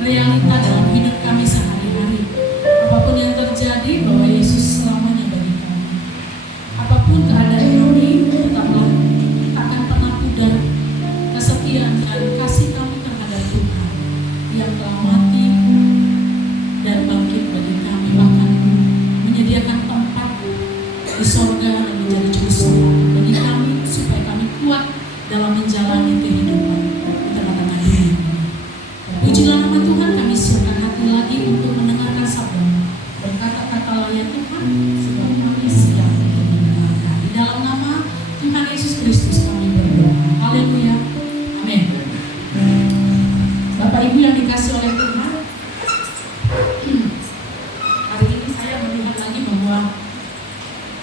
realita dalam hidup kami sehari-hari. Apapun yang terjadi, bahwa Yesus selamanya bagi kami. Apapun keadaan kami, tetaplah takkan pernah pudar kesetiaan dan kasih kami terhadap Tuhan yang telah mati dan bangkit bagi kami, bahkan menyediakan tempat di sorga dan menjadi juru selamat bagi kami, supaya kami kuat dalam menjalani kehidupan di tengah-tengah dunia ini. Pujilah nama Tuhan, kami siapkan hati lagi untuk mendengarkan sabda. Berkata-kata layak Tuhan, sebab kami siap untuk mendengarkan. Di dalam nama Tuhan Yesus Kristus kami berdoa. Haleluya. Amin. Bapak Ibu yang dikasih oleh Tuhan, hari ini saya melihat lagi bahwa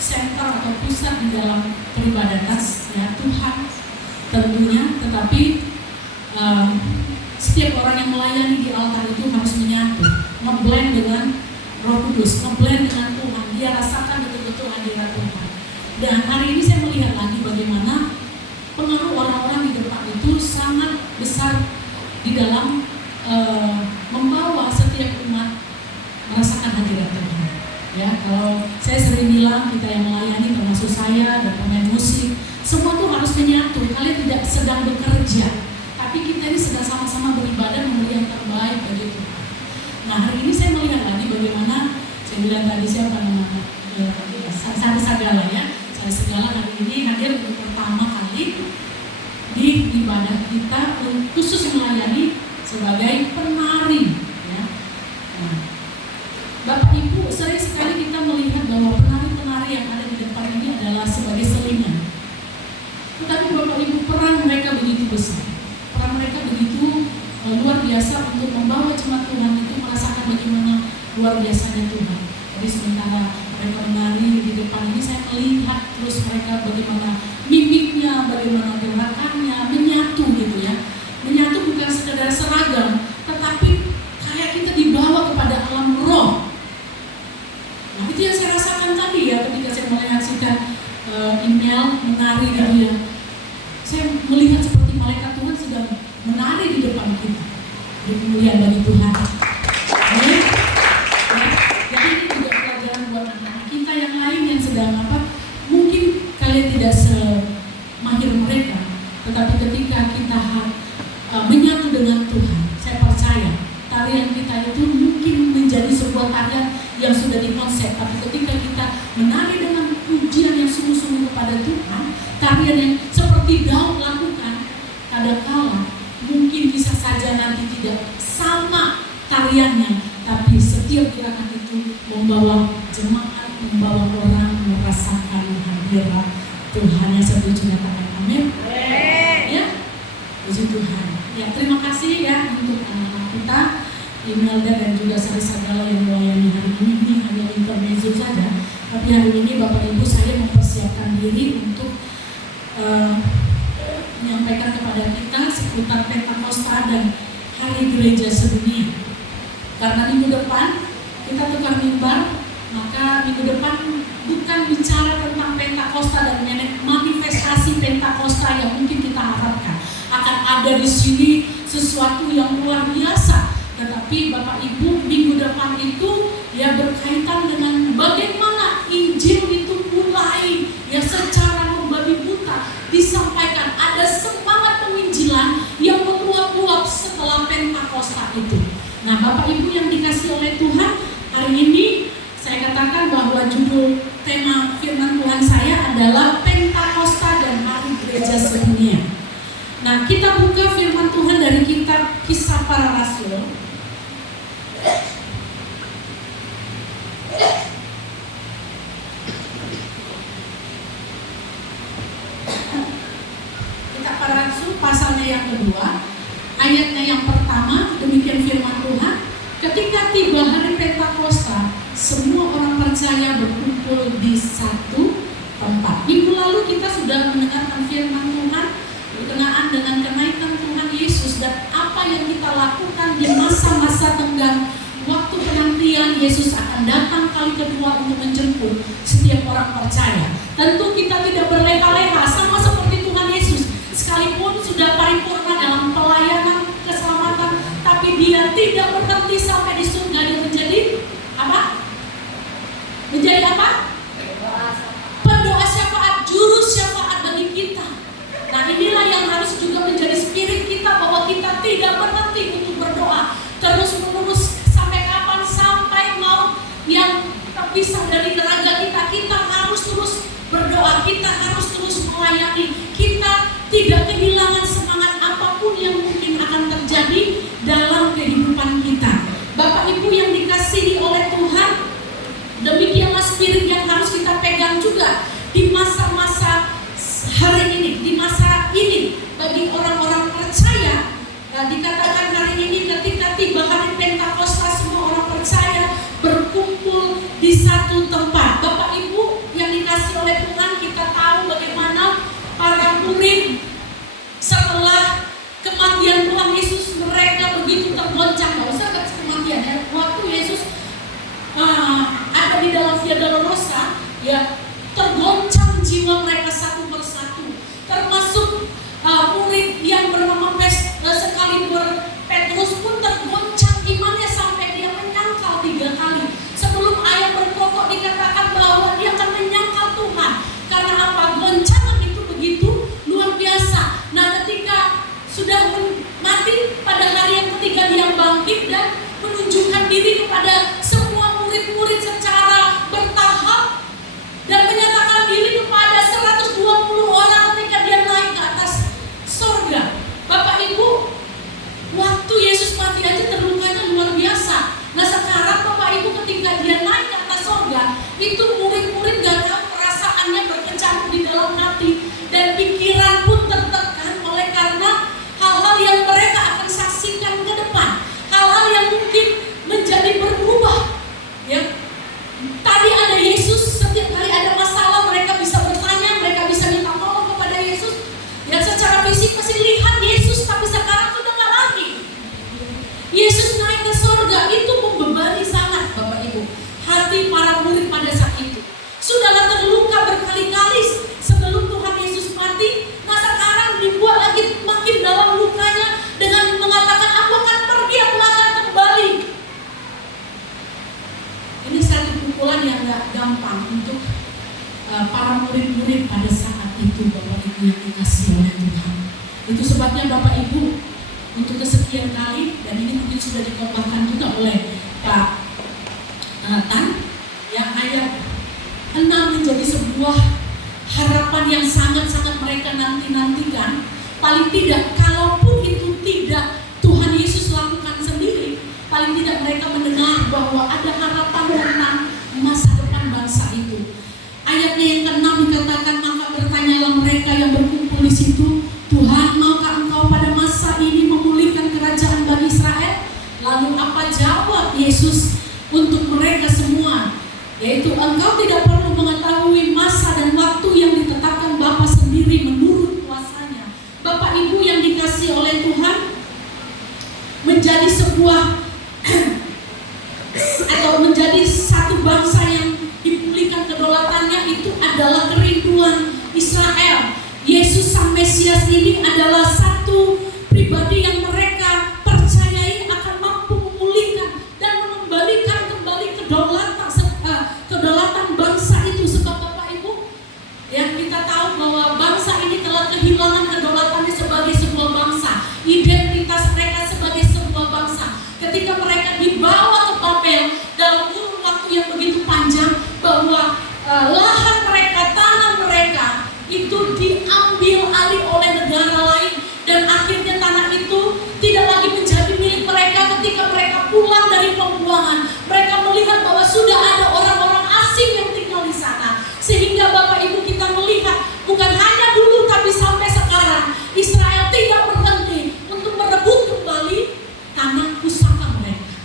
sentral atau pusat di dalam peribadatan ya Tuhan tentunya, tetapi setiap orang yang melayani di altar itu harus menyatu, ngeblend dengan Roh Kudus, ngeblend dengan Tuhan. Dia rasakan betul-betul hadirat Tuhan. Dan hari ini saya melihat lagi bagaimana pengaruh orang-orang di depan itu sangat besar di dalam membawa setiap umat merasakan hadirat Tuhan. Ya, kalau saya sering bilang kita yang melayani, termasuk saya dan pemain musik, semua tuh harus menyatu. Kalian tidak sedang bekerja, tapi kita ini sedang sama-sama beribadah, memberi yang terbaik bagi Tuhan. Nah, hari ini saya melihat lagi bagaimana saya bilang tadi siapa namanya, Sari Sagala ya. Sari Sagala hari ini hadir untuk pertama kali di ibadah kita, khusus melayani sebagai penari. Ya. Nah, Bapak Ibu, sering sekali kita melihat bahwa penari-penari yang ada di depan ini adalah sebagai selingan. Tetapi Bapak Ibu, peran mereka begitu besar. Peran mereka begitu luar biasa untuk membawa jemaat Tuhan itu merasakan bagaimana luar biasanya Tuhan. Jadi sementara mereka menari di depan ini, saya melihat terus mereka bagaimana mimiknya, bagaimana gerakannya, menyatu gitu ya. Menyatu bukan sekedar seragam, tetapi kayak kita dibawa kepada alam roh. Nah, itu yang saya rasakan tadi ya ketika saya menyaksikan email menari gitu ya. Saya melihat seperti malaikat Tuhan sedang menari di depan kita. Jadi kemuliaan bagi Tuhan. Amin. Ya, jadi ini juga pelajaran buat anak-anak kita yang lain yang sedang mungkin kalian tidak semahir mereka, tetapi ketika kita menyatu dengan Tuhan, saya percaya tarian kita itu mungkin menjadi sebuah tarian yang sudah dikonsep, tapi ketika kita menari dengan pujian yang sungguh-sungguh kepada Tuhan, tarian yang seperti Daud lakukan, kadangkala mungkin bisa saja nanti tidak sama tariannya, tapi setiap gerakan itu membawa jemaat, membawa orang merasakan hadirat Tuhan. Yang setuju nyatakan amin. Ya, puji Tuhan. Ya, terima kasih ya untuk anak-anak kita, Imelda dan juga Sari Sagala yang melayani hari ini. Ini hanya intermezzo saja, tapi hari ini Bapak Ibu saya mempersiapkan diri untuk menyampaikan kepada kita seputar Pentakosta dan Hari Gereja Sedunia. Karena minggu depan kita tukar mimbar, maka minggu depan bukan bicara tentang Pentakosta dan manifestasi Pentakosta yang mungkin kita harapkan akan ada di sini sesuatu yang luar biasa, tetapi Bapak Ibu minggu depan itu ya berkaitan dengan bagaimana Injil itu mulai ya secara membabi buta disampaikan. Ada semangat penginjilan yang meluap-luap setelah Pentakosta itu. Nah, Bapak Ibu yang dikasih oleh Tuhan, hari ini saya katakan bahwa judul tema firman Tuhan saya adalah Pentakosta dan Hari Gereja Sedunia. Nah, kita buka firman Tuhan dari kitab Kisah Para Rasul. Kitab Para Rasul pasalnya yang kedua, ayatnya yang pertama, demikian firman Tuhan. Ketika tiba hari Pentakosta, semua orang percaya berkumpul di satu tempat. Minggu lalu kita sudah mendengarkan firman Tuhan berkenaan dengan kenaikan Tuhan Yesus dan apa yang kita lakukan di masa-masa tenggang waktu penantian Yesus akan datang kali kedua untuk menjemput setiap orang percaya. Tentu kita tidak berleha-leha, sama seperti Tuhan Yesus, sekalipun sudah paripurna dalam pelayanan keselamatan, tapi Dia tidak terpisah dari tenaga kita. Kita harus terus berdoa, kita harus terus melayani, kita tidak kehilangan semangat apapun yang mungkin akan terjadi dalam kehidupan kita. Bapak Ibu yang dikasihi oleh Tuhan, demikianlah spirit yang harus kita pegang juga di masa-masa hari ini, di masa ini. Bagi orang-orang percaya, dikatakan hari ini ketika tiba hari Pentakosta, semua orang percaya berkumpul di satu tempat. Bapak Ibu yang dikasihi oleh Tuhan, kita tahu bagaimana para murid setelah kematian Tuhan Yesus, mereka begitu tergoncang. Gak usah kematian ya, waktu Yesus ada di dalam Via Dolorosa, ya, tergoncang jiwa mereka satu persatu, termasuk murid yang bernama sekalipun Petrus pun tergoncang imannya sampai dia menyangkal 3 kali. Sebelum ayat berpokok dikatakan bahwa dia akan menyangkal Tuhan. Karena apa? Goncangan itu begitu luar biasa. Nah, ketika sudah mati, pada hari yang ketiga dia bangkit dan menunjukkan diri kepada semua murid-murid secara bertahap dan menyatakan diri kepada 120 orang ketika dia naik ke atas surga. Bapak Ibu, waktu Yesus mati aja terlukanya luar biasa. Nah, sekarang Bapak Ibu ketika dia naik ke atas surga, itu murid-murid gak tahu perasaannya berkecamuk di dalam hati, dan pikiran pun tertekan oleh karena hal-hal yang mereka akan saksikan ke depan, hal-hal yang mungkin menjadi berubah. Ya, tadi ada Yesus, setiap kali ada masalah mereka bisa bertanya, mereka bisa minta tolong kepada Yesus. Ya, secara fisik masih lihat Yesus, tapi sekarang sudah nggak lagi. Yesus naik ke surga, itu membebani sangat Bapak Ibu hati para murid pada saat itu. Sudahlah terluka berkali-kali sebelum Tuhan Yesus mati. Nah, sekarang dibuat lagi makin dalam lukanya dengan mengatakan, aku akan pergi, aku akan kembali. Ini satu pukulan yang gak gampang untuk para murid-murid pada saat itu, Bapak Ibu yang dikasihi oleh Tuhan. Itu sebabnya Bapak Ibu, untuk kesekian kali, dan ini mungkin sudah dikotbahkan juga oleh Pak Tan, yang ayat 6 menjadi sebuah harapan yang sangat-sangat mereka nanti-nantikan. Paling tidak, kalaupun itu tidak Tuhan Yesus lakukan sendiri, paling tidak mereka mendengar bahwa ada harapan tentang masa depan bangsa itu. Ayatnya yang ke-6 dikatakan, maka bertanyalah mereka yang berkumpul di situ, Tuhan, maukah Engkau pada masa ini memulihkan kerajaan Bani Israel? Lalu apa jawab Yesus untuk mereka semua? Yaitu, Engkau tidak perlu mengetahui masa dan waktu yang ditetapkan Bapa sendiri menurut kuasanya. Bapak Ibu yang dikasihi oleh Tuhan, menjadi sebuah atau menjadi satu bangsa yang dipulihkan kedaulatannya itu adalah kerinduan Israel. Yesus sang Mesias ini adalah satu pribadi yang mereka percayai akan mampu memulihkan dan mengembalikan kembali kedaulatan bangsa itu. Sebab Bapak Ibu, ya, kita tahu bahwa bangsa ini telah kehilangan kedaulatannya sebagai sebuah bangsa, identitas mereka sebagai sebuah bangsa. Ketika mereka dibawa ke Babel dalam kurun waktu yang begitu panjang, bahwa lahan mereka, tanah mereka itu diambil alih oleh negara lain, dan akhirnya tanah itu tidak lagi menjadi milik mereka. Ketika mereka pulang dari pembuangan, mereka melihat bahwa sudah ada orang-orang asing yang tinggal di sana. Sehingga Bapak Ibu, kita melihat bukan hanya dulu tapi sampai sekarang Israel tidak berhenti untuk merebut kembali tanah pusaka mereka.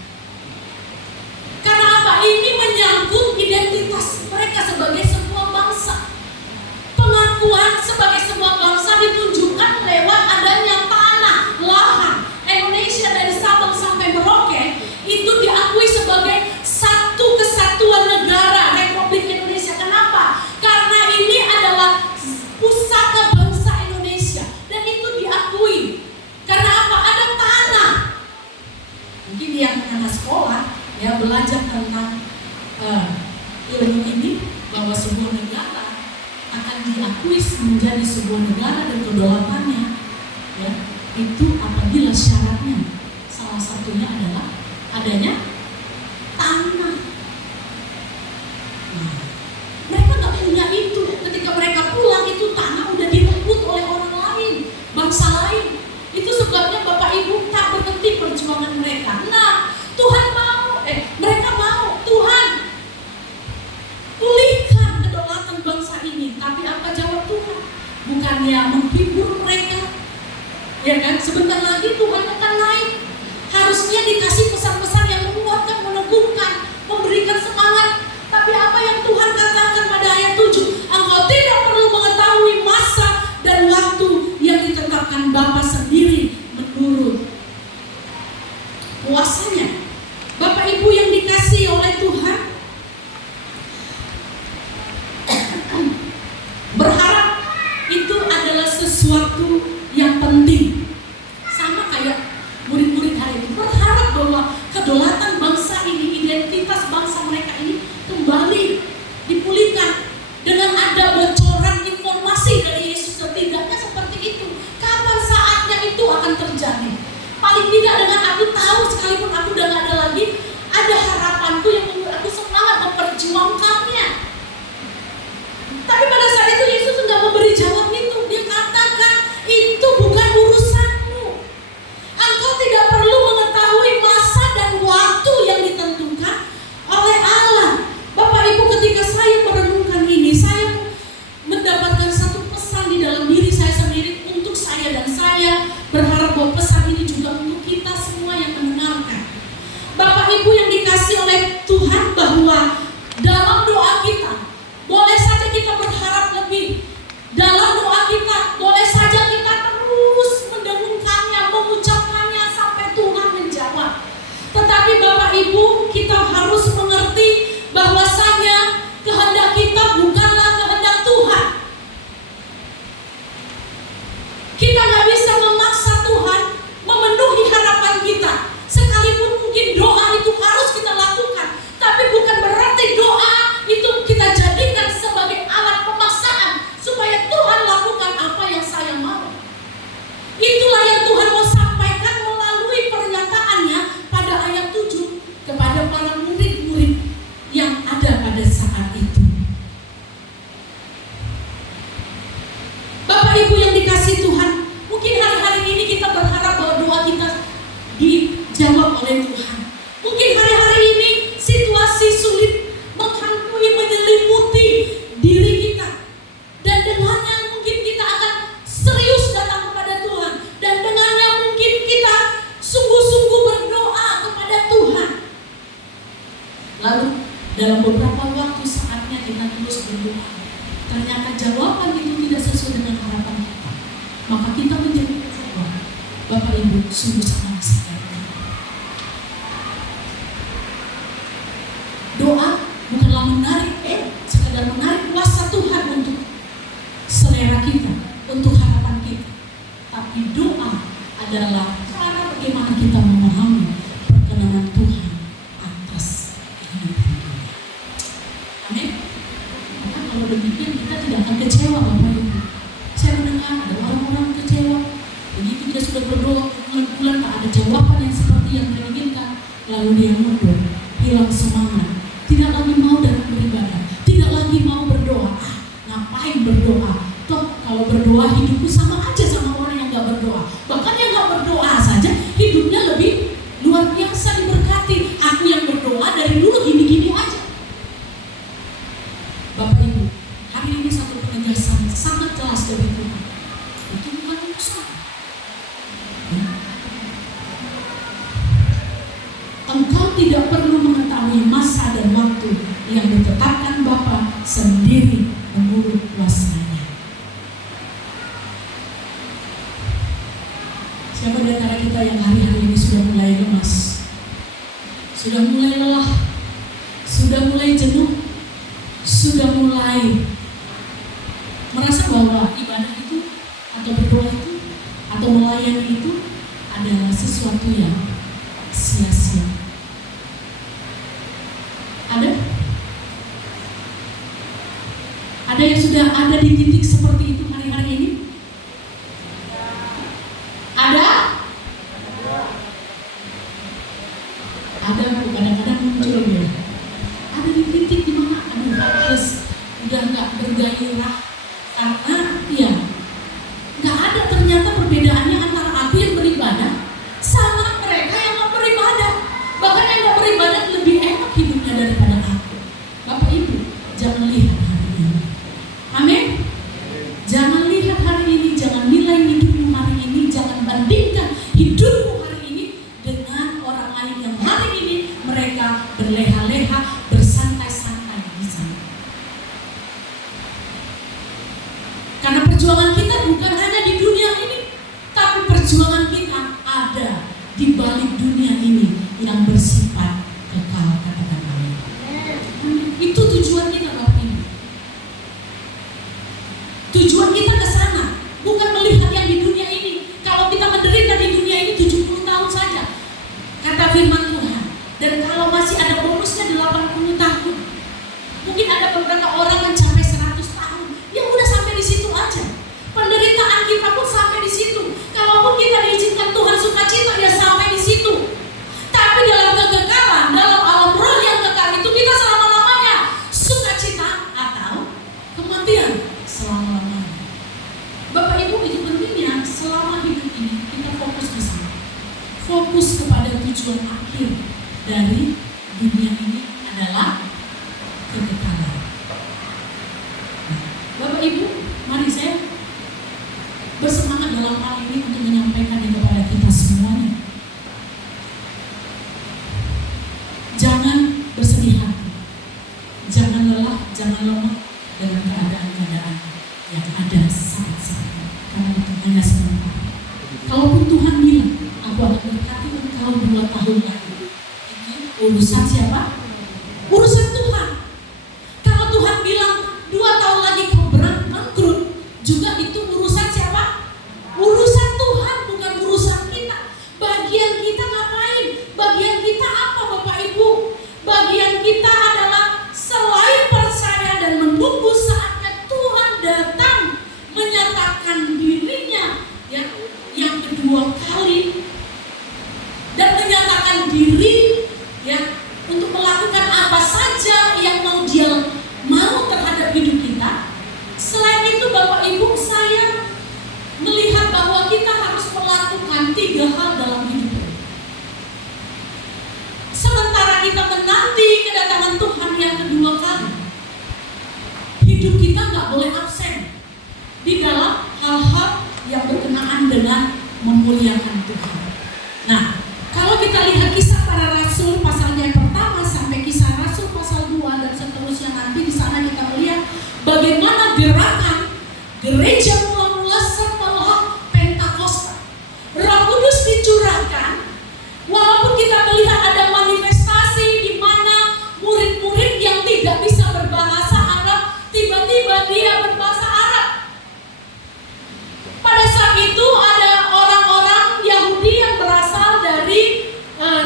Karena apa? Ini menyangkut identitas mereka sebagai sebuah bangsa. Pengakuan sebagai sebuah bangsa ditunjukkan lewat adanya tanah, lahan. Indonesia dari Sabang sampai Merauke itu diakui sebagai satu kesatuan negara, Republik Indonesia. Kenapa? Karena ini adalah pusaka bangsa Indonesia, dan itu diakui. Karena apa? Ada tanah. Mungkin yang anak sekolah ya belajar tentang ilmu ini, bahwa sebuah negara akan diakui menjadi sebuah negara dan kedaulatannya, ya, itu apabila syaratnya salah satunya adalah adanya tanah. Ya kan? Sebentar lagi Tuhan akan naik. Harusnya dikasih pesan-pesan yang menguatkan, meneguhkan, memberikan semangat. Tapi apa yang Tuhan katakan pada ayat 7, engkau tidak perlu mengetahui masa dan waktu yang ditetapkan Bapa sendiri menurut kuasanya. Bapak Ibu yang dikasihi oleh Tuhan, berharap itu adalah sesuatu yang penting. Sama kayak murid-murid hari ini, berharap bahwa kedaulatan bangsa ini, identitas bangsa mereka ini kembali dipulihkan dengan ada bocoran informasi dari Yesus. Setidaknya seperti itu. Kapan saatnya itu akan terjadi? Paling tidak dengan aku tahu, sekalipun aku udah gak ada lagi, ada harapanku yang membuat aku semangat memperjuangkannya. Tapi pada saat itu Yesus enggak memberi jawab itu. Dia katakan, itu bukan urusanmu. Engkau tidak perlu mengetahui masa dan waktu yang ditentukan oleh Allah. Bapak Ibu, ketika saya merenungkan ini, saya mendapatkan satu pesan di dalam diri saya sendiri untuk saya, dan saya berharap bahwa pesan ini juga untuk kita semua yang mendengarkan. Bapak Ibu yang dikasihi oleh Tuhan, bahwa dalam doa kita boleh saja kita berharap lebih. Dalam doa kita boleh saja kita terus mendengungkannya, mengucapkannya sampai Tuhan menjawab. Tetapi Bapak Ibu, kita harus mengerti bahwasanya kehendak kita bukanlah kehendak Tuhan. Kita gak bisa memaksa Tuhan memenuhi harapan kita. Sekalipun mungkin doa itu harus kita lakukan, tapi bukan berarti doa itu kita jadikan sebagai alat pemaksaan supaya Tuhan lakukan apa yang saya mau. Itulah yang Tuhan mau sampaikan melalui pernyataannya pada ayat 7 kepada para murid-murid yang ada pada saat itu. Bapak Ibu yang dikasihi Tuhan, mungkin hari-hari ini kita berharap bahwa doa kita dijawab oleh Tuhan. Mungkin hari-hari ini situasi sulit menghantui, menyelimuti diri kita, dan dengannya mungkin kita akan serius datang kepada Tuhan, dan dengannya mungkin kita sungguh-sungguh berdoa kepada Tuhan. Lalu dalam beberapa waktu saatnya kita terus berdoa, ternyata jawaban itu tidak sesuai dengan harapan kita, maka kita menjadi kecewa. Bapak Ibu, sungguh sangat sayang. Doa bukanlah sekadar menarik kuasa Tuhan untuk selera kita, untuk harapan kita. Tapi doa adalah cara bagaimana kita memahami perkenanan Tuhan atas kehidupan kita. Amin. Maka kalau demikian kita tidak akan kecewa, Bapak Ibu. Saya mendengar ada orang-orang kecewa. Begitu dia sudah berdoa bulan-bulan tak ada jawaban yang seperti yang dia inginkan, lalu dia mundur, hilang semangat, tidak lagi mau datang beribadah, tidak lagi mau berdoa. Ngapain berdoa? Toh kalau berdoa hidupku sama aja sama orang yang gak berdoa. Bahkan yang gak berdoa saja hidupnya lebih luar biasa diberkati. Aku yang berdoa dari dulu gini-gini aja. Bapak Ibu, hari ini satu penegasan sangat jelas dari Tuhan. Itu bukan urusan. Engkau tidak perlu mengetahui masa dan waktu yang ditetapkan Bapa sendiri menurut kuasanya. Siapa di antara kita yang hari-hari ini sudah mulai lemas, sudah mulai lelah, sudah mulai jenuh, sudah mulai merasa bahwa ibadah itu atau berdoa itu atau melayani itu adalah sesuatu yang sia-sia? Ada yang sudah ada di titik seperti itu hari-hari ini? Ada? Ada, kadang-kadang muncul ya. Ada di titik di mana harus udah nggak bergairah karena ya nggak ada ternyata perbedaannya antara aku yang beribadah sama mereka yang nggak beribadah. Bahkan yang nggak beribadah lebih enak hidupnya daripada aku. Bapak Ibu, jangan lihat hari ini. Amin. Jangan lihat hari ini, jangan nilai hidupmu hari ini, jangan tujuan akhir dari dunia ini adalah kekekalan. Bapak Ibu, mari saya bersemangat dalam hal ini untuk menyampaikan kepada kita semuanya. Jangan bersedih hati, jangan lelah, jangan lemah dengan keadaan-keadaan yang ada saat-saat ini. Karena itu hanya sebentar. Kalaupun Tuhan bilang, aku akan berkati engkau 2 tahun lagi, ini urusan siapa? Urusan Tuhan. Kalau Tuhan bilang 2 tahun lagi kau bangkrut, juga itu urusan siapa? Urusan Tuhan, bukan urusan kita. Bagian kita ngapain? Bagian kita apa, Bapak Ibu? Bagian kita adalah selain percaya dan menunggu saatnya Tuhan datang menyatakan dirinya yang kedua kali, dan menyatakan diri untuk melakukan apa saja yang Dia mau terhadap hidup kita. Selain itu, Bapak Ibu, saya melihat bahwa kita harus melakukan 3 hal dalam hidup. Sementara kita menanti kedatangan Tuhan yang kedua kali, hidup kita nggak boleh absen di dalam hal-hal yang berkenaan dengan memuliakan Tuhan. Nah, kalau kita lihat Kisah Para Rasul pasalnya yang pertama sampai Kisah Rasul pasal 2 dan seterusnya, nanti di sana kita melihat bagaimana gerakan gereja mula-mula setelah Pentakosta. Roh Kudus dicurahkan, walaupun kita melihat ada manifestasi di mana murid-murid yang tidak bisa berbahasa Arab, tiba-tiba dia berbahasa Arab. Pada saat itu ada orang-orang Yahudi yang berasal dari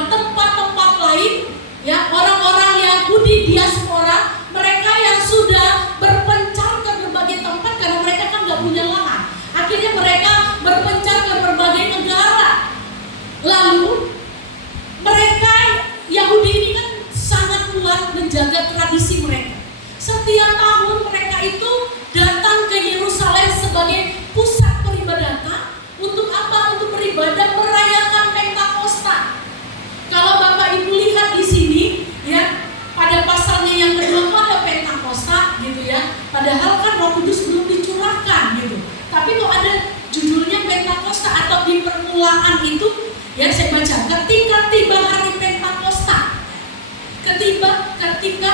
tempat-tempat lain, orang-orang Yahudi diaspora, mereka yang sudah berpencar ke berbagai tempat karena mereka kan nggak punya lahan. Akhirnya mereka berpencar ke berbagai negara. Lalu mereka Yahudi ini kan sangat kuat menjaga tradisi mereka. Setiap tahun mereka itu datang ke Yerusalem sebagai pusat peribadatan. Untuk apa? Untuk beribadah merayakan Pentakosta. Kalau Bapak Ibu lihat di sini, pada pasalnya yang kedua pada Pentakosta, gitu ya. Padahal kan Roh Kudus belum dicurahkan, gitu. Tapi kok ada judulnya Pentakosta atau di permulaan itu, saya baca, ketika tiba hari Pentakosta. Ketika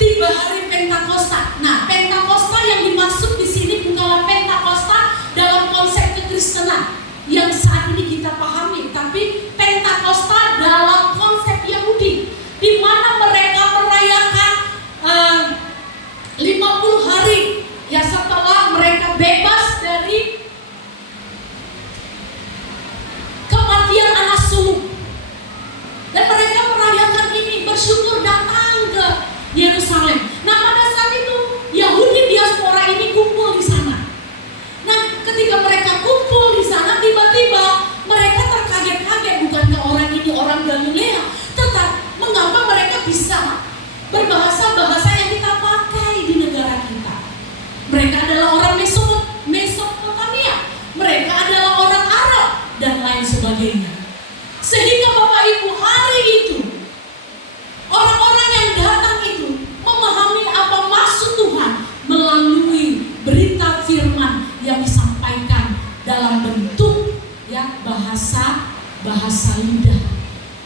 tiba hari Pentakosta. Nah, Pentakosta yang dimaksud di sini bukanlah Pentakosta dalam konsep kekristenan yang saat ini kita pahami, tapi Pentakosta dalam konsep Yahudi, di mana mereka merayakan 50 hari setelah mereka bebas dari kematian anak sulung. Dan mereka merayakan ini, bersyukur datang ke Yerusalem. Nah, pada saat itu Yahudi diaspora ini kumpul di sana. Nah, ketika mereka kumpul di sana, tiba-tiba mereka terkaget-kaget, bukankah orang ini orang Galilea? Tetapi mengapa mereka bisa berbahasa-bahasa yang kita pakai di negara kita? Mereka adalah orang Mesopotamia, mereka adalah orang Arab dan lain sebagainya. Sehingga Bapak Ibu, hari itu orang-orang yang datang itu memahami apa maksud Tuhan melalui berita firman yang disampaikan dalam bentuk bahasa lidah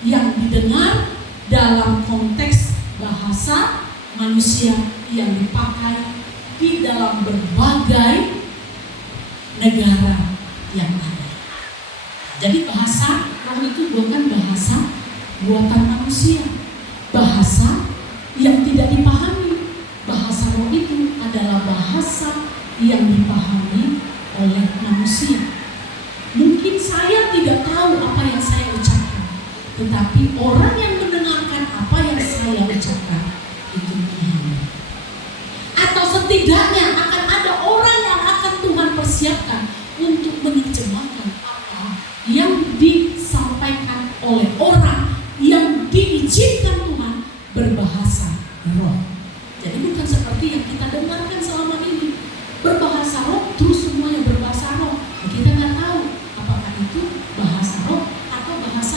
yang didengar dalam konteks bahasa manusia yang dipakai di dalam berbagai negara yang ada. Jadi bahasa roh itu bukan bahasa buatan manusia, bahasa yang tidak dipahami. Bahasa roh itu adalah bahasa yang dipahami oleh manusia. Mungkin saya tidak tahu apa yang saya ucapkan, tetapi orang yang mendengarkan apa yang saya ucapkan itu Tuhan. Atau setidaknya akan ada orang yang akan Tuhan persiapkan untuk menerjemahkan apa yang disampaikan oleh orang yang diizinkan Tuhan berbahasa roh. Jadi bukan seperti yang kita dengarkan selama ini, berbahasa roh terus semuanya berbahasa roh. Kita nggak tahu apakah itu bahasa roh atau bahasa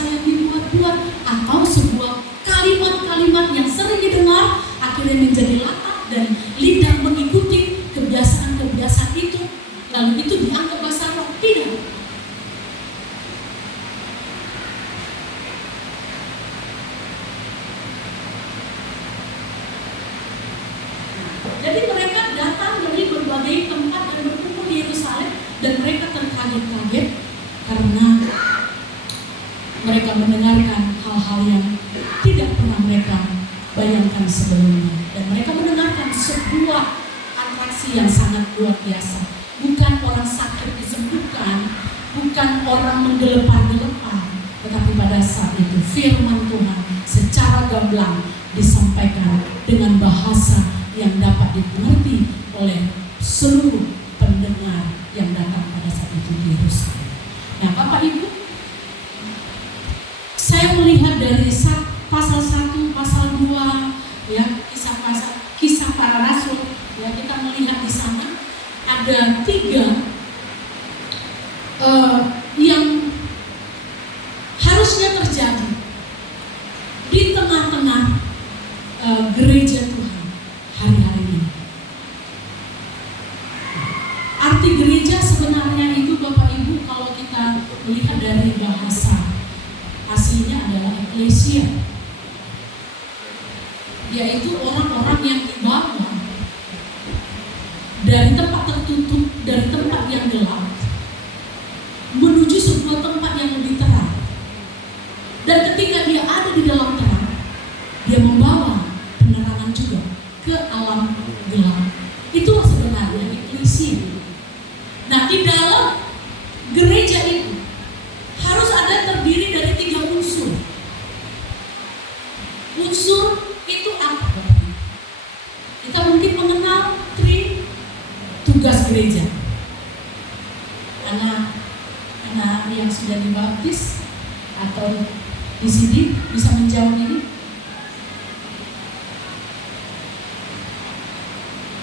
dianggap bahasa roh? Tidak. Jadi mereka datang dari berbagai tempat dan berkumpul di Yerusalem, dan mereka terkaget-kaget karena mereka mendengarkan hal-hal yang tidak pernah mereka bayangkan sebelumnya, dan mereka mendengarkan sebuah atraksi yang sangat luar biasa. Bukan orang sakit disembuhkan, bukan orang menggelepar-gelepar, tetapi pada saat itu firman Tuhan secara gamblang disampaikan dengan bahasa yang dapat dimengerti oleh seluruh pendengar yang datang pada saat itu di Yerusalem. Nah, Bapak Ibu, saya melihat dari pasal 1, pasal 2, ya, kisah para rasul, ya, kita melihat di sana ada 3 yang harusnya terjadi di tengah-tengah gereja Tuhan hari-hari ini. Arti gereja sebenarnya itu, Bapak Ibu, kalau kita melihat dari bahasa aslinya adalah eklesia, yaitu orang-orang yang dibawa dari tempat tertutup, dari tempat yang gelap, menuju sebuah tempat yang lebih terang. Dan ketika dia ada di dalam terang, dia membawa penerangan juga ke alam gelap. Itulah sebenarnya eklesia. Nah, di dalam gereja itu harus ada terdiri dari 3 unsur. Unsur itu apa? Kita mungkin mengenal tugas gereja. Anak yang sudah dibaptis atau di sini bisa menjawab ini.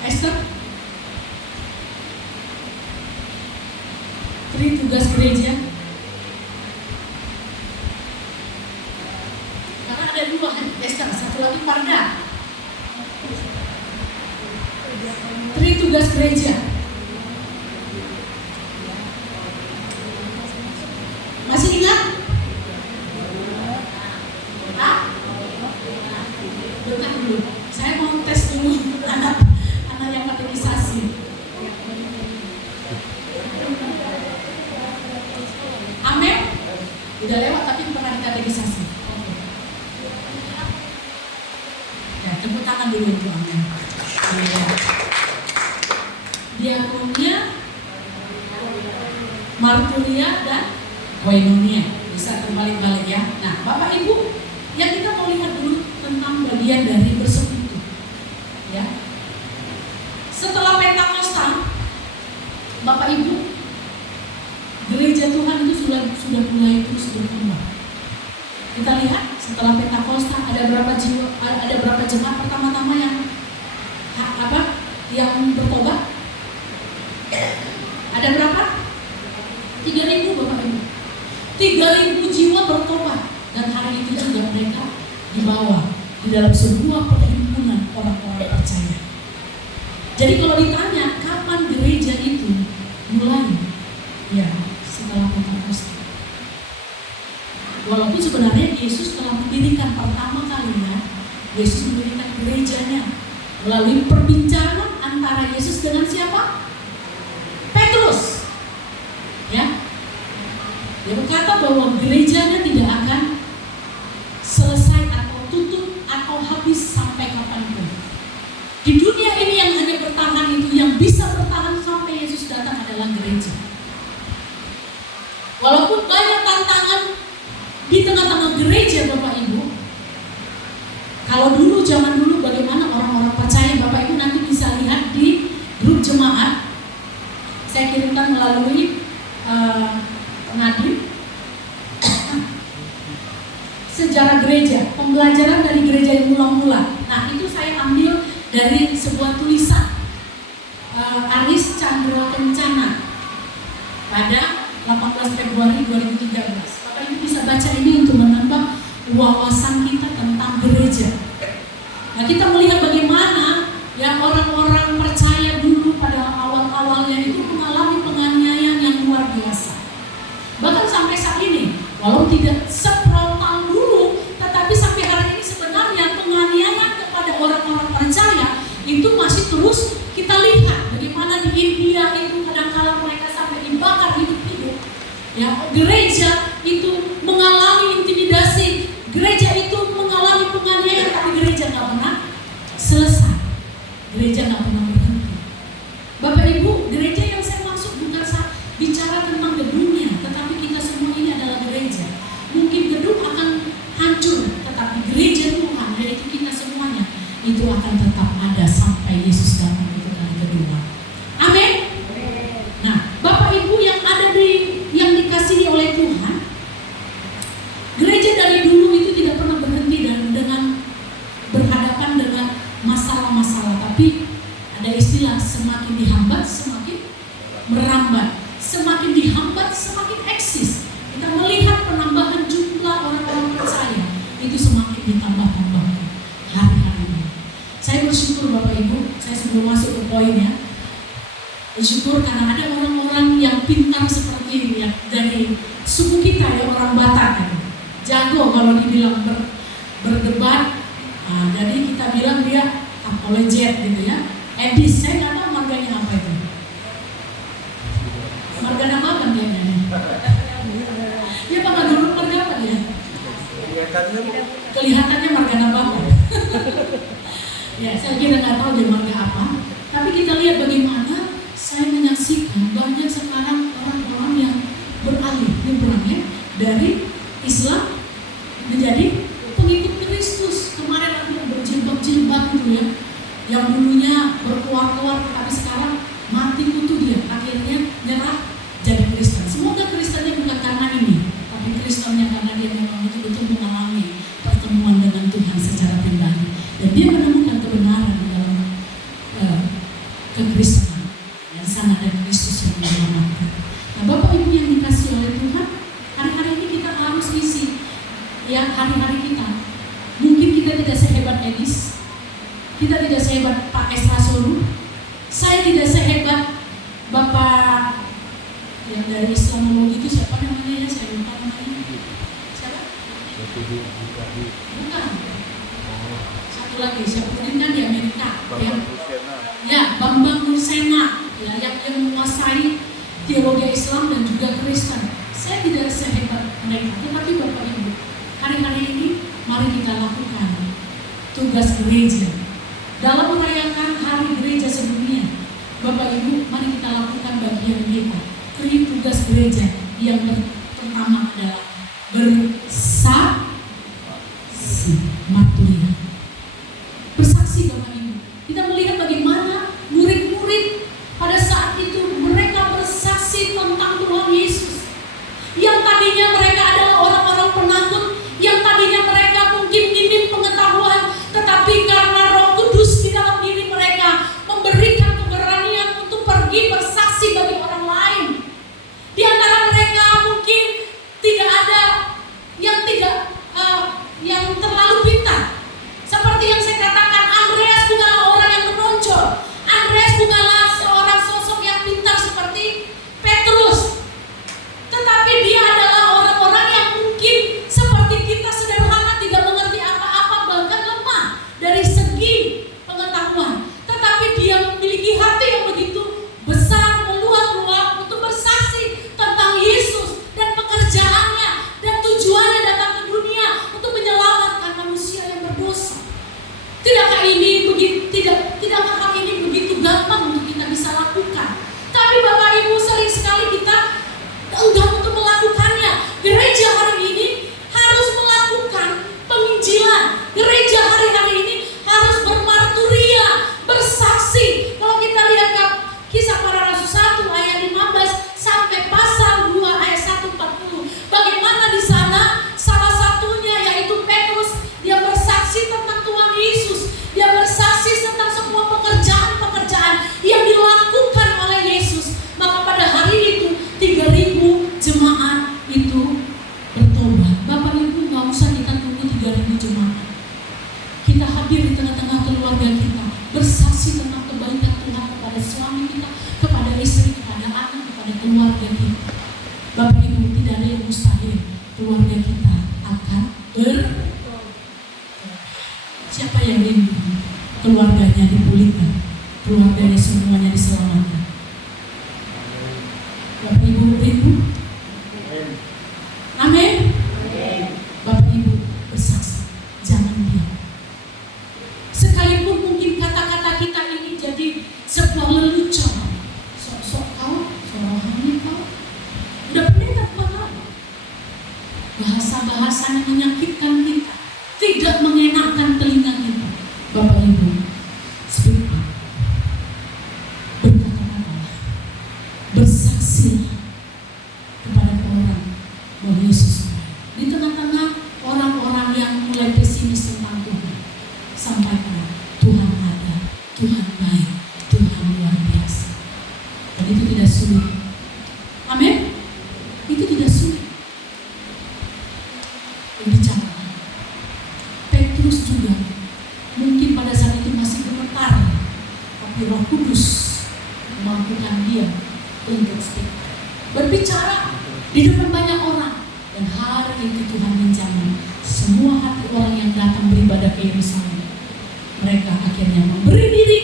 Esther, 3 tugas gereja. Karena ada 2, Esther, satu lagi Parda. 3 tugas gereja. Masih ingat? Bentar dulu, saya mau tes dulu anak yang katekisasi. Amin? Udah lewat tapi pernah dikatekisasi. Ya, tepuk tangan dulu untuk Amin. Diakonia, marturia, dan koinonia. Bisa terbalik-balik ya. Nah, Bapak Ibu, yang kita mau lihat dulu tentang bagian dari bersekutu, ya. Setelah Pentakosta, Bapak Ibu, gereja Tuhan itu sudah mulai terus berkembang. Kita lihat setelah Pentakosta ada berapa jemaat pertama-tama yang bertobat? Ada berapa? 3.000, Bapak Ibu. 3.000 jiwa bertobat, dan hari itu juga mereka dibawa di dalam sebuah perhimpunan orang-orang percaya. Jadi kalau ditanya kapan gereja itu mulai, ya setelah Pentakosta. Walaupun sebenarnya Yesus telah mendirikan pertama kalinya, Yesus mendirikan gerejanya melalui perbincangan antara Yesus dengan siapa? Petrus. Ya. Dia berkata bahwa gerejanya tidak akan selesai atau tutup atau habis sampai kapanpun. Di dunia ini yang hanya bertahan itu, yang bisa bertahan sampai Yesus datang adalah gereja. Walaupun banyak tantangan di tengah-tengah gereja, Bapak Ibu. Kalau dulu, zaman dulu bagaimana orang-orang percaya, Bapak Ibu nanti bisa lihat di grup jemaat. Saya kirimkan melalui Nadim. Sejarah gereja, pembelajaran dari gereja yang mula-mula. Nah, itu saya ambil dari sebuah tulisan Aris Chandra Kencana pada 18 Februari 2013. Bapak Ibu bisa baca ini untuk menambah wawasan kita tentang gereja. Nah, kita melihat bagaimana yang orang-orang percaya dulu pada awal-awalnya itu mengalami penganiayaan Walau tidak sebrotal dulu, tetapi sampai hari ini sebenarnya penganiayaan kepada orang-orang percaya itu masih terus kita lihat. Bagaimana di India itu kadang-kala mereka sampai dibakar hidup-hidup. Ya, gereja itu mengalami intimidasi, gereja itu mengalami penganiayaan, tapi gereja nggak pernah selesai. Gereja nggak pernah berhenti. Bapak Ibu, gereja yang saya maksud bukan bicara tentang gedungnya, tetapi kita semua ini adalah gereja. Mungkin gedung akan hancur, tetapi gereja Tuhan, yaitu kita semuanya, itu akan tetap ada sampai Yesus datang itu kali kedua. Amin. Nah, Bapak Ibu yang ada yang dikasihi oleh Tuhan, gereja dari dulu itu tidak pernah berhenti dengan berhadapan dengan masalah-masalah, tapi ada istilah semakin dihambat semakin merambat, semakin dihambat semakin eksis. Kita melihat penambahan jumlah orang-orang percaya itu semakin ditambah-tambah hari-hari ini. Saya bersyukur Bapak Ibu, saya sebelum masuk ke poinnya, bersyukur karena ada orang-orang yang pintar seperti ini ya, dari suku kita ya, orang Batak ya. Jago kalau dibilang berdebat. Nah, jadi kita bilang dia apologet gitu ya. Edis, saya nggak tahu marganya apa itu. Marga nama apa dia ini? Ya Pak dulu marga apa dia? Kelihatannya marga nama. Ya, saya kira nggak tahu dia marga apa. Tapi kita lihat bagaimana saya menyaksikan banyak sekarang orang-orang yang beralih nyebrangnya dari Islam menjadi pengikut Kristus. Kemarin aku berjilbab-jilbab gitu ya, yang dulunya berkuar-kuar tapi sekarang mati kutu dia, akhirnya nyerah jadi Kristen. Semoga Kristennya bukan karena ini, tapi Kristennya karena dia memang betul-betul mengalami pertemuan dengan Tuhan secara pribadi dan dia menemukan kebenaran di dalam kekristenan yang sana ada Kristus yang menyelamatkan. Nah, Bapak Ibu yang dikasih oleh Tuhan, hari-hari ini kita harus isi ya hari-hari kita. Mungkin kita tidak sehebat Edis, kita tidak sehebat Pak Esra Soru, saya tidak sehebat Bapak yang dari Islamologi itu siapa namanya ya, saya lupa namanya. Siapa? Bukan. Satu lagi, siapa kan di Amerika ya. Ya, Bambang Nursena ya, yang menguasai teologi Islam dan juga Kristen. Saya tidak sehebat mereka, tetapi Bapak Ibu, hari-hari ini mari kita lakukan tugas gereja dalam merayakan hari gereja sedunia. Bapak Ibu, mari kita lakukan bagian kita. Tugas gereja yang pertama adalah bersaksi. Maturia bersaksi. Bapak Ibu, kita melihat bagaimana murid-murid pada saat itu mereka bersaksi tentang Tuhan Yesus. Yang tadinya mereka adalah orang-orang penakut, yang tadinya mereka mungkin minim pengetahuan, tetapi karena Roh Kudus di dalam diri mereka memberikan keberanian untuk pergi bersaksi bagi orang lain. Di antara mereka mungkin tidak ada yang yang terlalu pintar. Seperti yang saya katakan, Andreas bukanlah orang yang menonjol. Andreas bukanlah seorang sosok yang pintar seperti Petrus. Tetapi dia adalah orang-orang yang mungkin seperti kita sederhana, tidak mengerti apa-apa, bahkan lemah dari segi pengetahuan. Tetapi dia memiliki hati yang begitu besar, meluap-luap untuk bersaksi tentang Yesus dan pekerjaannya dan tujuannya datang ke dunia untuk menyelamatkan manusia yang berdosa. Tidakkah hal ini begitu gampang untuk kita bisa lakukan? Tapi Bapak Ibu, sering sekali kita enggan untuk melakukannya. Gereja hari ini harus melakukan penginjilan. Gereja hari-hari ini harus bermarturia, bersaksi. Kalau kita lihat Kisah Para Rasul 1 ayat 15 sampai pasal 2 ayat 140, bagaimana di sana salah satunya yaitu Petrus, dia bersaksi tentang Tuhan Yesus. Dia bersaksi tentang semua pekerjaan-pekerjaan yang dilakukan oleh Yesus. Maka pada hari itu 3.000 jemaat itu bertobat. Bapak Ibu, nggak usah kita tunggu 3.000 jemaat. Kita hadir di tengah-tengah keluarga kita, bersaksi tentang kebaikan Tuhan kepada suami kita, kepada istri, kepada anak, kepada keluarga kita. Bapak Ibu, tidak ada yang mustahil keluarga kita akan siapa yang rindu keluarganya dipulihkan, keluarganya semuanya diselamatkan? Bapak Ibu rindu? Amin. Bapak Ibu bersaksi, jangan diam. Sekalipun mungkin kata-kata kita ini jadi sebuah lelucon, sok-sok kau, rohani kau, udah pendeta buat apa? Bahasa-bahasa yang menyakitkan kita, tidak mengenakan telinga kita. Bapak Ibu, speak up, berkata-katalah, bersaksilah kepada orang bahwa Yesus baik. Di tengah-tengah orang-orang yang mulai pesimis tentang Tuhan, sampaikan Tuhan ada, Tuhan baik, Tuhan luar biasa. Dan itu tidak sulit. Amin. Itu tidak sulit. Berbicara. Petrus juga mungkin pada saat itu masih gemetar, tapi Roh Kudus memampukan dia untuk speak, berbicara di depan banyak orang. Dan hari itu Tuhan menjamin semua hati orang yang datang beribadah ke Yerusalem, mereka akhirnya memberi diri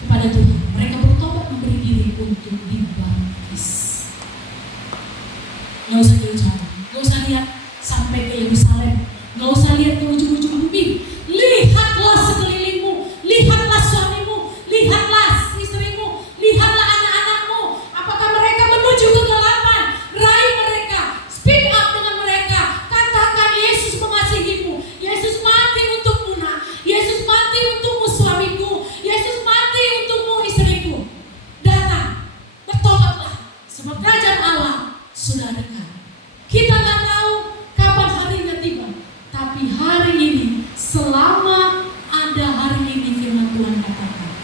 kepada Tuhan. Mereka bertobat, memberi diri untuk dibaptis. Nggak usah jauh-jauh, nggak usah lihat sampai ke Yerusalem, nggak usah lihat ke ujung-ujung bumi. Lihatlah sekelilingmu, lihatlah suamimu, lihatlah istrimu, lihatlah anak-anakmu. Apakah mereka menuju kegelapan? Raih mereka, speak up dengan mereka, katakan Yesus mengasihimu, Yesus mati untukmu nak, Yesus mati untukmu suamiku, Yesus mati untukmu istriku. Datang, bertobatlah, sebab kerajaan Allah sudah dekat. Kita nggak tahu kapan harinya tiba, tapi hari ini, selama ada hari ini, firman Tuhan katakan,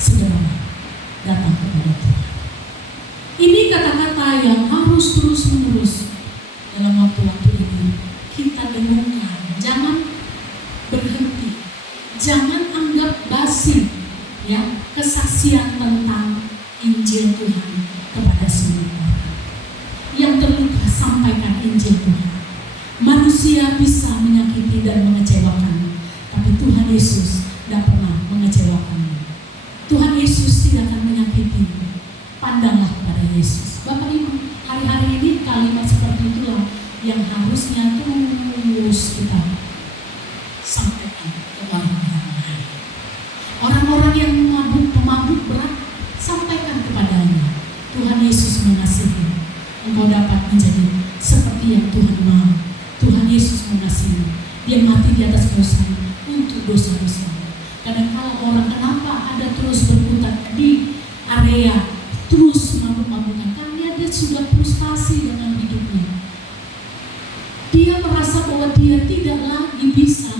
segeralah datang kepada Tuhan. Ini kata-kata yang harus terus-menerus dalam waktu-waktu ini kita dengarkan. Jangan berhenti, jangan anggap basi ya kesaksian tentang Injil Tuhan kepada semua orang. Yang terluka, sampaikan Injil Tuhan. Manusia bisa menyakiti dan mengecewakan, tapi Tuhan Yesus tidak pernah mengecewakanmu. Tuhan Yesus tidak akan menyakiti. Pandanglah kepada Yesus. Bapak Ibu, hari-hari ini kalimat seperti itulah yang harusnya terus kita sampaikan ke orang-orang lain. Orang-orang yang pemabuk berat, sampaikan kepadanya, Tuhan Yesus mengasihi. Engkau dapat menjadi seperti yang Tuhan mau. Tuhan Yesus mengasihi. Dia mati di atas dosa untuk dosa-dosa. Kadang-kadang orang kenapa ada terus berputar di area terus mabuk-mabukan, karena dia sudah frustasi dengan hidupnya. Dia merasa bahwa dia tidak lagi bisa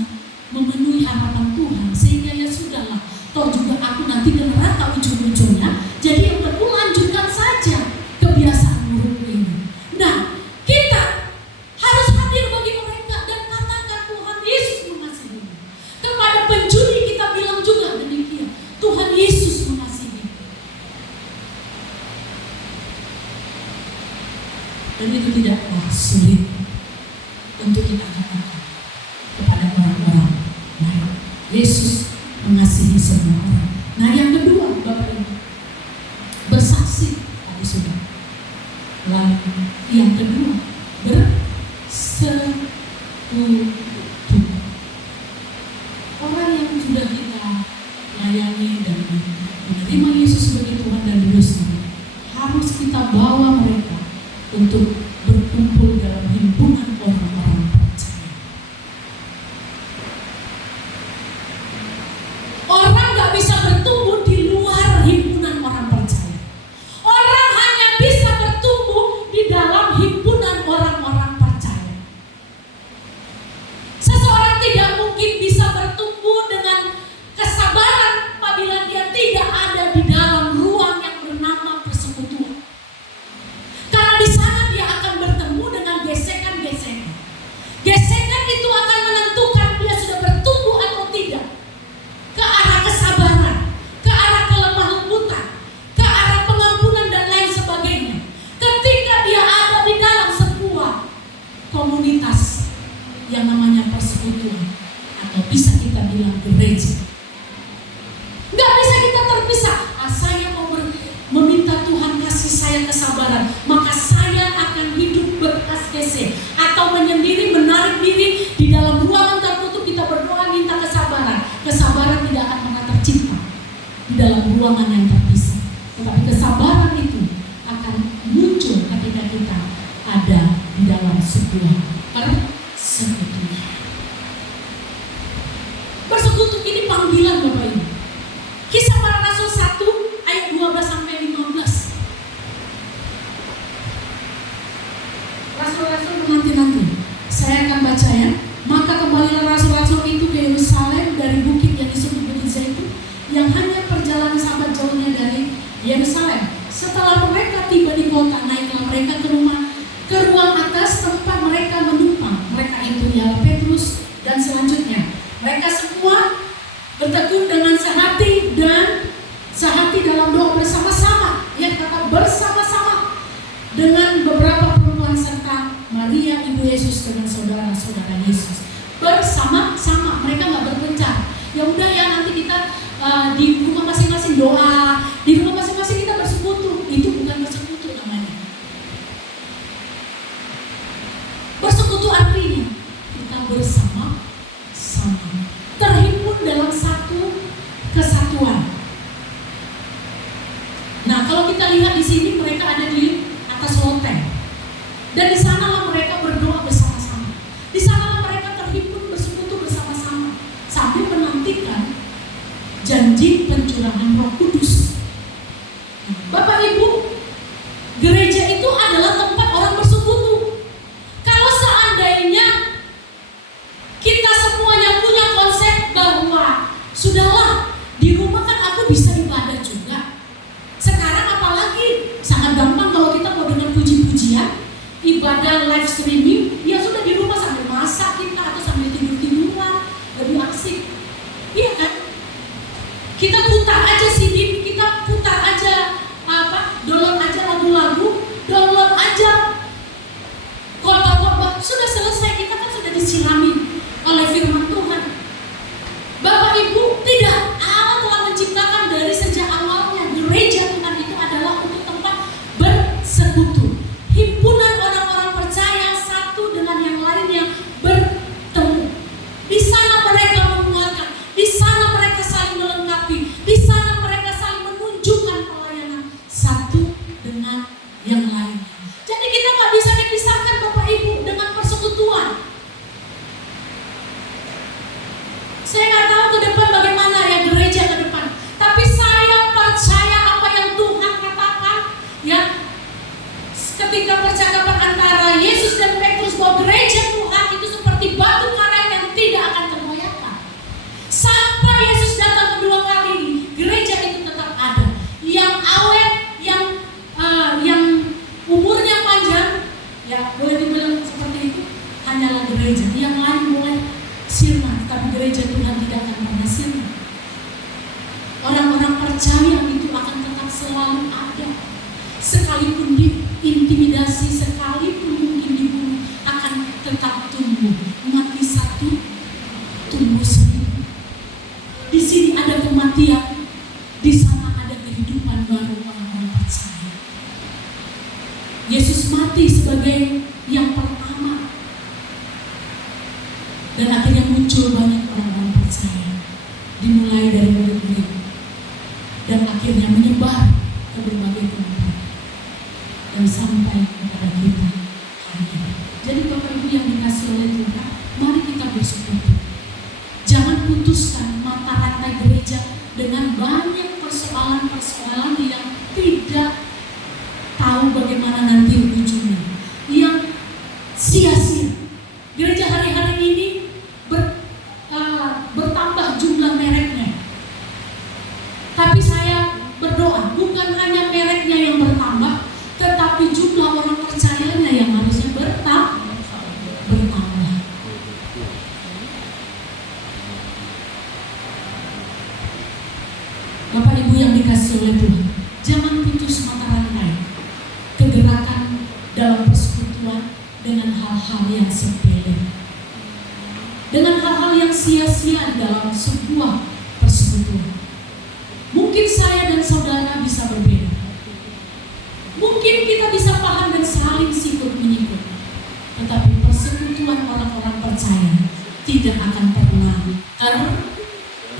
memenuhi harapan Tuhan, sehingga ya sudahlah, toh juga aku nanti ke neraka ujung-ujungnya. Jadi yang lanjutkan saja kebiasaan buruk ini. Nah, kita harus hadir bagi mereka dan katakan Tuhan Yesus mengasihi. Kepada pencuri kita bilang juga demikian, Tuhan Yesus mengasihi. Dan itu tidaklah sulit untuk kita katakan kepada orang-orang lain. Yesus mengasihi semua orang. Nah, yang kedua, Bapak Ibu, bersaksi tadi sudah. Lalu yang kedua, bersekutu. Orang yang sudah kita layani dan menerima Yesus sebagai Tuhan dan Juru Selamat, harus kita bawa mereka untuk berkumpul dalam himpunan orang-orang percaya. Orang gak bisa bertumbuh di luar himpunan orang percaya. Orang hanya bisa bertumbuh di dalam himpunan orang-orang percaya. Seseorang tidak mungkin bisa bertumbuh dengan kesabaran apabila dia tidak ada di dalam ruang yang bernama persekutuan. Karena di sana dia akan kesabaran, maka saya akan hidup beraskese atau menyendiri, menarik diri di dalam ruangan tertutup. Kita berdoa minta kesabaran. Kesabaran tidak akan pernah tercipta di dalam ruangan yang terpisah, tetapi kesabaran itu akan muncul ketika kita ada di dalam sebuah persekutuan. Persekutu ini panggilan Bapak Ibu. Kisah Para Rasul 1 ayat 12 sampai 15. Rasul-rasul menanti-nanti. Saya akan baca ya. Maka kembalilah rasul-rasul itu ke Yerusalem dari bukit yang disebut Bukit Zaitun, yang hanya perjalanan sahabat jauhnya dari Yerusalem. Setelah mereka tiba di kota, naiklah mereka ke ruang atas tempat mereka menumpang. Mereka itu ialah Petrus dan selanjutnya. Mereka semua bertekun dengan sehati dan sehati dalam doa bersama-sama. Yang kata bersama-sama dengan beberapa perempuan serta Maria ibu Yesus dengan saudara-saudara Yesus. Bersama-sama, mereka nggak berpencar. Ya udah ya, nanti kita di rumah masing-masing doa, di rumah masing-masing kita bersekutu. Itu bukan bersekutu namanya. Bersekutu artinya kita bersama-sama, terhimpun dalam satu kesatuan. Nah, kalau kita lihat di sini mereka ada di atas loteng, dan di sanalah mereka berdoa bersama-sama. Di sanalah mereka terhimpun bersekutu bersama-sama sambil menantikan janji pencurahan Roh Kudus. Bapak Ibu, gereja itu adalah tempat orang bersekutu. Kalau seandainya kita semuanya punya konsep bahwa sudahlah di rumah kan aku bisa ibadah juga. Sekarang apalagi sangat gampang kalau kita mau dengan puji-pujian, ibadah live streaming, ya sudah di rumah sambil masak kita atau sambil tidur-tiduran, lebih asik. Iya kan? Kita putar aja CD, kita putar aja download aja lagu-lagu, download aja khotbah-khotbah, sudah selesai. Kita kan sudah disirami oleh firman Tuhan. Bapak Ibu, tidak, Allah telah menciptakan dari sejak awalnya gereja Tuhan itu adalah untuk tempat bersekutu, himpunan orang-orang percaya satu dengan yang lainnya bertemu. Di sana mereka menguatkan, di sana mereka saling melengkapi, di sana mereka saling menunjukkan pelayanan satu dengan yang lainnya. Jadi kita nggak bisa dipisahkan Bapak Ibu dengan persekutuan. Saya nggak tahu ke depan bagaimana ya gereja ke depan, tapi saya percaya apa yang Tuhan katakan ya. Ketika percakapan antara Yesus dan Petrus bahwa gereja Tuhan itu seperti batu karang yang tidak akan tergoyahkan. Sampai Yesus datang kedua kali, gereja itu tetap ada. Yang awet, yang umurnya panjang, ya boleh dibilang seperti itu, hanyalah gereja. Yang lain boleh sirna, tapi gereja Tuhan tidak akan pernah sirna. Orang-orang percaya itu akan tetap selalu ada. Sekalipun diintimidasi, sekalipun mungkin dibunuh, akan tetap tumbuh. Mati satu, tumbuh seribu. Di sini ada kematian, di sana ada kehidupan baru orang-orang percaya. Yesus mati sebagai yang pertama, dan akhirnya muncul banyak orang-orang percaya, dimulai dari murid-murid, dan akhirnya menyebar ke berbagai tempat, dan sampai kepada kita hari ini. Jadi Bapak Ibu yang dikasih oleh Tuhan, mari kita bersekutu. Jangan putuskan mata rantai gereja dengan banyak persoalan-persoalan yang tidak tahu bagaimana nanti ujungnya, yang sia-sia. Gereja hari-hari ini bertambah jumlah mereknya, tapi saya berdoa bukan hanya mereknya yang bertambah, tetapi jumlah orang percayanya yang harusnya bertambah. Bapak Ibu yang dikasih oleh Tuhan, jangan putus mata rantai kegerakan dalam persekutuan dengan hal-hal yang sepele, dengan hal-hal yang sia-sia dalam sebuah persekutuan. Mungkin saya dan saudara bisa berbeda. Mungkin Mungkin kita bisa paham dan saling sikut menyikut, tetapi persekutuan orang-orang percaya tidak akan pernah terputus.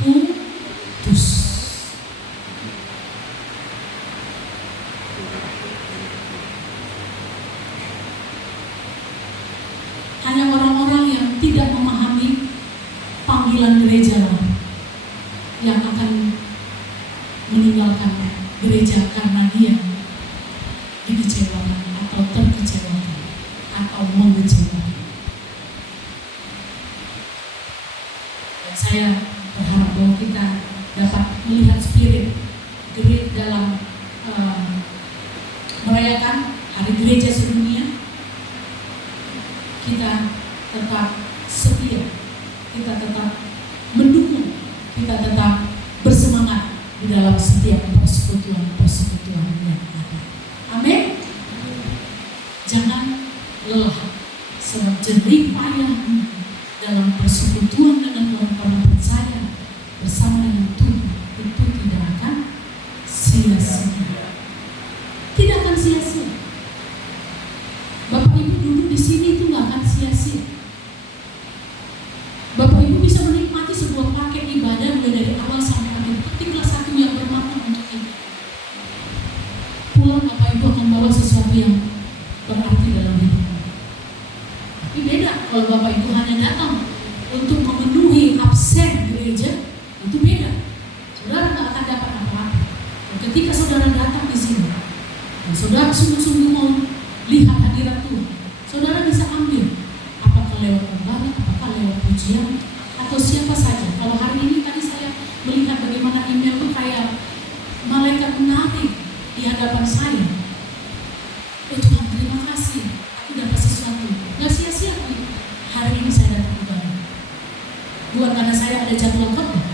Hanya orang-orang yang tidak memahami panggilan gereja yang akan meninggalkan gereja karena dia dikecewakan atau terkecewakan atau mengecewakan. Dan saya berharap bahwa kita dapat melihat spirit dalam merayakan Hari Gereja Sedunia. Kita tetap setia, kita tetap mendukung, kita tetap bersemangat di dalam setiap persekutuan yang ada. Amin. Jangan lelah, sebab jerih payah dalam persekutuan dengan orang-orang percaya bersama dengan Tuhan itu tidak akan sia-sia. Tidak akan sia-sia. Bapak Ibu duduk di sini itu nggak akan sia-sia. Bapak Ibu bisa menikmati sebuah paket ibadah mulai dari awal sampai akhir. Ketiklah satu yang bermakna untuk kita. Pulang Bapak Ibu akan bawa sesuatu yang berarti dalam hidup. Tapi beda kalau Bapak Ibu hanya datang untuk memenuhi absen gereja, itu beda. Saudara nggak akan dapat apa-apa. Dan ketika saudara datang di sini, dan saudara sungguh-sungguh mau lihat hadirat Tuhan, saudara bisa ambil apakah lewat khotbah, apakah lewat pujian, atau siapa saja. Kalau hari ini tadi saya melihat bagaimana email itu kayak malaikat menarik di hadapan saya. Oh Tuhan, terima kasih, aku dapat sesuatu. Gak sia-sia hari ini saya datang ibadah. Bukan karena saya ada jadwal khotbah,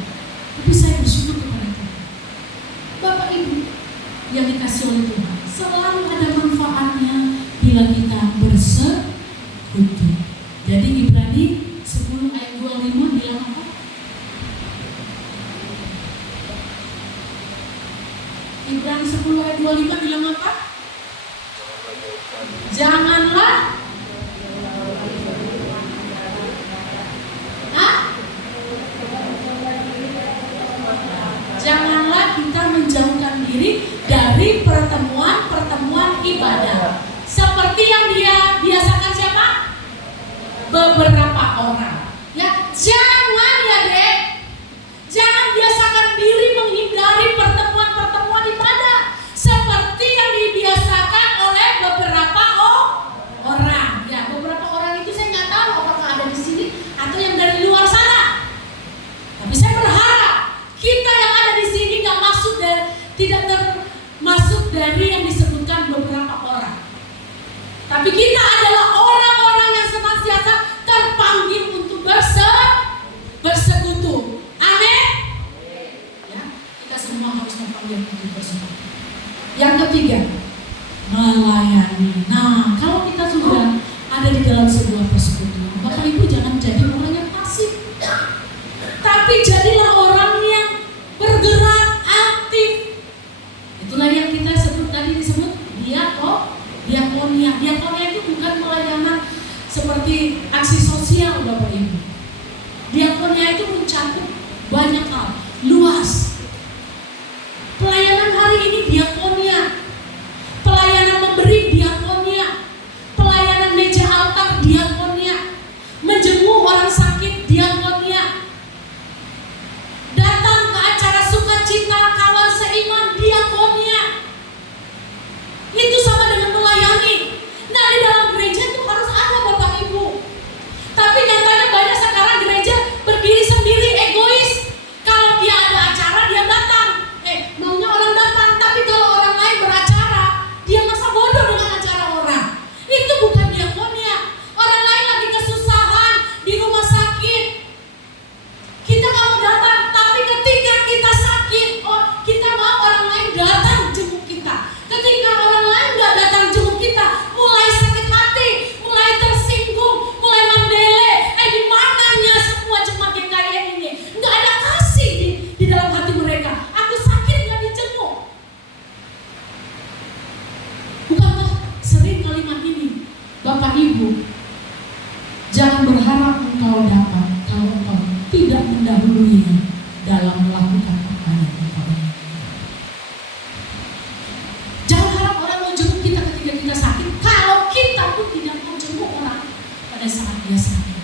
tapi saya bersyukur kepada Tuhan. Bapak Ibu yang dikasih oleh Tuhan, selalu ada manfaatnya bila kita bersekutu. Jadi Ibrani 10 ayat 25 bilang apa? Ibrani 10 ayat 25 bilang apa? Janganlah janganlah kita menjauhkan diri dari pertemuan ibadah. Seperti yang dia biasakan siapa? Beberapa orang. Ya, jangan ya dek. Jangan biasakan diri menghindari pertemuan ibadah seperti yang dibiasakan oleh beberapa orang. Ya, beberapa orang itu saya nggak tahu apakah ada di sini atau yang dari luar sana. Tapi saya berharap kita yang ada di sini nggak masuk dari, tidak termasuk dari yang disebutkan beberapa orang. Tapi kita adalah orang-orang yang senantiasa terpanggil untuk bersekutu. Amin. Ya, kita semua harus terpanggil untuk bersekutu. Yang ketiga, melayani. Nah, kalau kita sudah ada di dalam sebuah persekutuan, Bapak Ibu jangan jadi orang yang pasif, tapi jadilah orang yang bergerak aktif. Itulah yang kita sebut tadi, disebut diakonia. Diakonia itu bukan pelayanan seperti aksi sosial Bapak Ibu. Diakonia itu mencakup banyak hal, luas. Pelayanan hari ini diakonia, pelayanan memberi diakonia, pelayanan meja altar diakonia, menjenguk orang sakit diakonia, datang ke acara sukacita kawan seiman diakonia. Itu sama dengan melayani. Nah, di dalam gereja itu harus ada Bapak Ibu. Tapi nyatanya banyak sekarang gereja berdiri sendiri, egois. Kalau dia ada acara dia datang, maunya orang datang. Tapi kalau orang lain Bapak Ibu, jangan berharap engkau dapat kalau engkau tidak mendahuluinya dalam melakukan apa yang engkau inginkan. Jangan harap orang mau jenguk kita ketika kita sakit, kalau kita pun tidak mau jenguk orang pada saat dia sakit.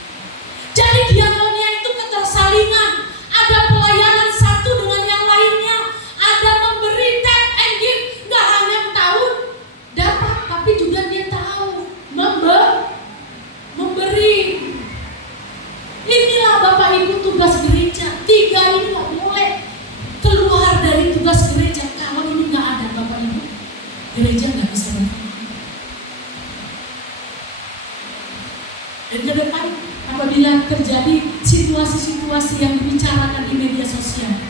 Jadi diakonia itu ketersalingan, ada pelayanan satu dengan yang lainnya, ada memberi take and give, nggak hanya tahu dapat, tapi juga dia tahu memberi. Inilah Bapak Ibu tugas gereja. 3 ini nggak boleh keluar dari tugas gereja. Kalau ini nggak ada Bapak Ibu, gereja nggak bisa berfungsi. Dan ke depan apabila terjadi situasi-situasi yang dibicarakan di media sosial,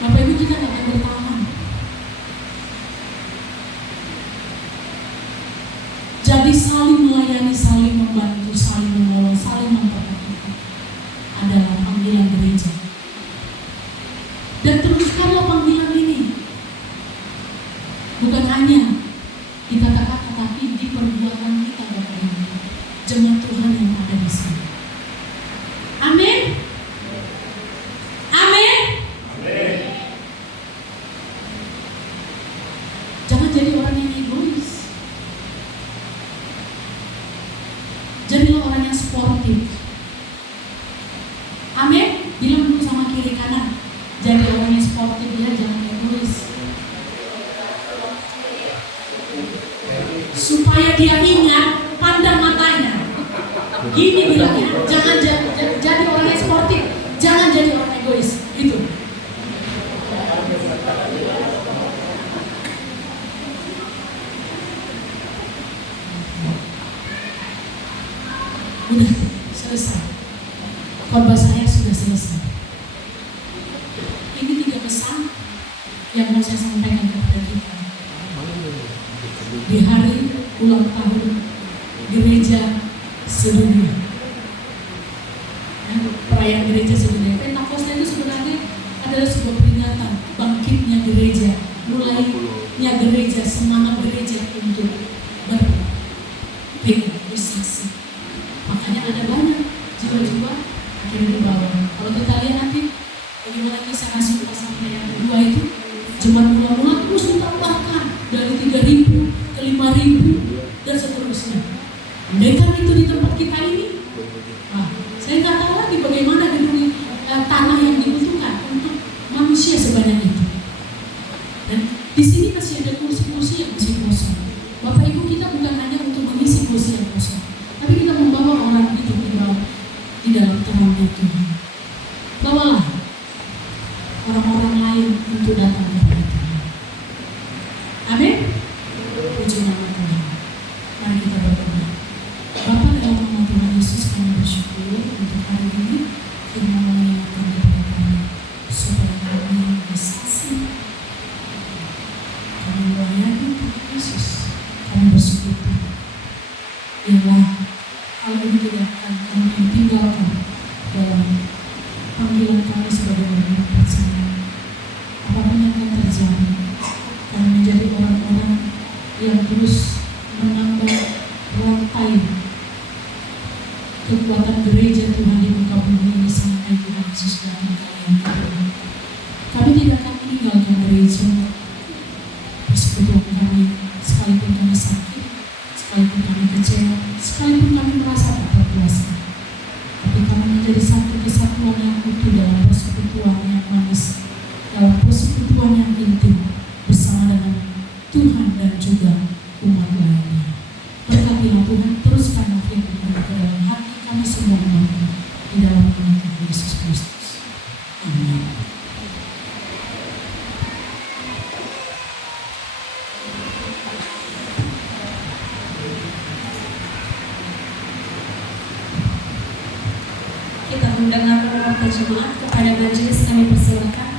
Bapak Ibu kita nggak akan bertahan. Jadi saling melayani, saling membantu, saling menolong, saling memperhatikan adalah panggilan gereja. Dan teruskanlah panggilan ini. Bukan hanya di kata-kata, tapi di perbuatan kita Bapak Ibu. Jemaat Tuhan yang ada di sini. Amin. Amin. Jangan jadi orang yang egois. Jadilah orang yang sportif. Amin. Bilang dulu sama kiri kanan. Jadi orang yang sportif ya, jangan egois. Supaya dia ingat, pandang matanya. Gini bilangnya, jangan jadi orang yang sportif, jangan jadi orang egois. Gitu. Udah selesai. Khotbah saya sudah selesai. Ini 3 pesan yang mau saya sampaikan kepada kita di hari ulang tahun gereja sedunia. Perayaan gereja sedunia. Pentakosta itu sebenarnya adalah sebuah peringatan bangkitnya gereja, mulainya gereja, semangat gereja untuk bersaksi. Makanya ada banyak jiwa-jiwa akhirnya dibawa. Kalau kita lihat nanti bagaimana kisah Rasul sampai yang kedua itu, jemaat mula-mula terus ditambahkan dari 3.000 ke 5.000 dan seterusnya. Andaikan itu di tempat kita ini, saya nggak tahu lagi bagaimana gedung tanah yang dibutuhkan untuk manusia sebanyak itu. Dan di sini masih ada kursi-kursi yang masih kosong. Bapak Ibu, kita bukan hanya untuk mengisi kursi yang kosong, tapi kita membawa orang hidup di dalam terangnya Tuhan. Bawalah orang-orang lain untuk datang kepada Tuhan. Amin. Puji nama Tuhan. Mari kita berdoa. Bapa, dalam nama Tuhan Yesus, kami bersyukur untuk hari ini firman mengingatkan kepada kami supaya kami bersaksi. Kami melayani Tuhan Yesus. Kami bersyukur Tuhan. Ialah hal ini tidak akan kami tinggalkan dalam panggilan kami sebagai orang percaya. Apapun yang akan terjadi, kami menjadi orang-orang yang terus menambah rantai kekuatan gereja Tuhan di muka bumi ini sampai Tuhan Yesus datang kalian Tuhan. Kami tidak akan meninggalkan gereja, persekutuan kami, sekalipun kami sakit, sekalipun kami kecewa, sekalipun kami merasa tak berkuasa. Tapi kami menjadi satu kesatuan yang utuh dalam persekutuan yang manis, dalam persekutuan yang intim bersama dengan Tuhan dan juga umat lainnya. Berkatilah Tuhan, teruskan firman-Mu ke dalam hati kami semua di dalam nama Tuhan Yesus Kristus. Amin. Kita mendengar terjemahan kepada majelis, kami persilakan.